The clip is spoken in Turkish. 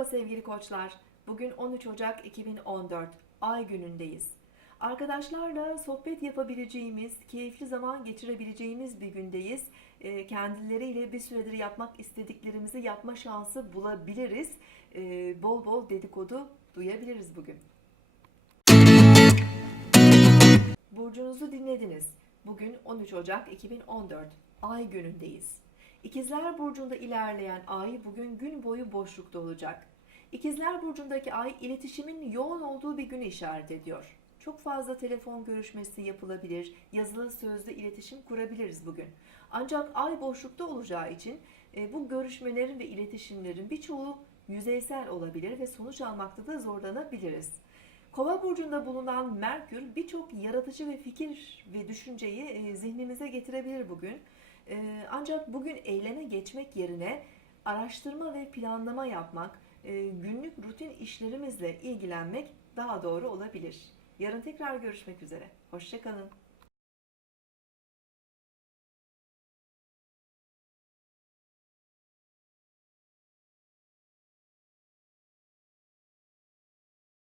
Merhaba sevgili koçlar. Bugün 13 Ocak 2014. Ay günündeyiz. Arkadaşlarla sohbet yapabileceğimiz, keyifli zaman geçirebileceğimiz bir gündeyiz. Ee, Kendileriyle bir süredir yapmak istediklerimizi yapma şansı bulabiliriz. Ee, Bol bol dedikodu duyabiliriz bugün. Burcunuzu dinlediniz. Bugün 13 Ocak 2014. Ay günündeyiz. İkizler Burcu'nda ilerleyen ay bugün gün boyu boşlukta olacak. İkizler Burcu'ndaki ay iletişimin yoğun olduğu bir günü işaret ediyor. Çok fazla telefon görüşmesi yapılabilir, yazılı sözlü iletişim kurabiliriz bugün. Ancak ay boşlukta olacağı için e, bu görüşmelerin ve iletişimlerin birçoğu yüzeysel olabilir ve sonuç almakta da zorlanabiliriz. Kova burcunda bulunan Merkür birçok yaratıcı ve fikir ve düşünceyi e, zihnimize getirebilir bugün. E, Ancak bugün eyleme geçmek yerine araştırma ve planlama yapmak, e, günlük rutin işlerimizle ilgilenmek daha doğru olabilir. Yarın tekrar görüşmek üzere. Hoşçakalın.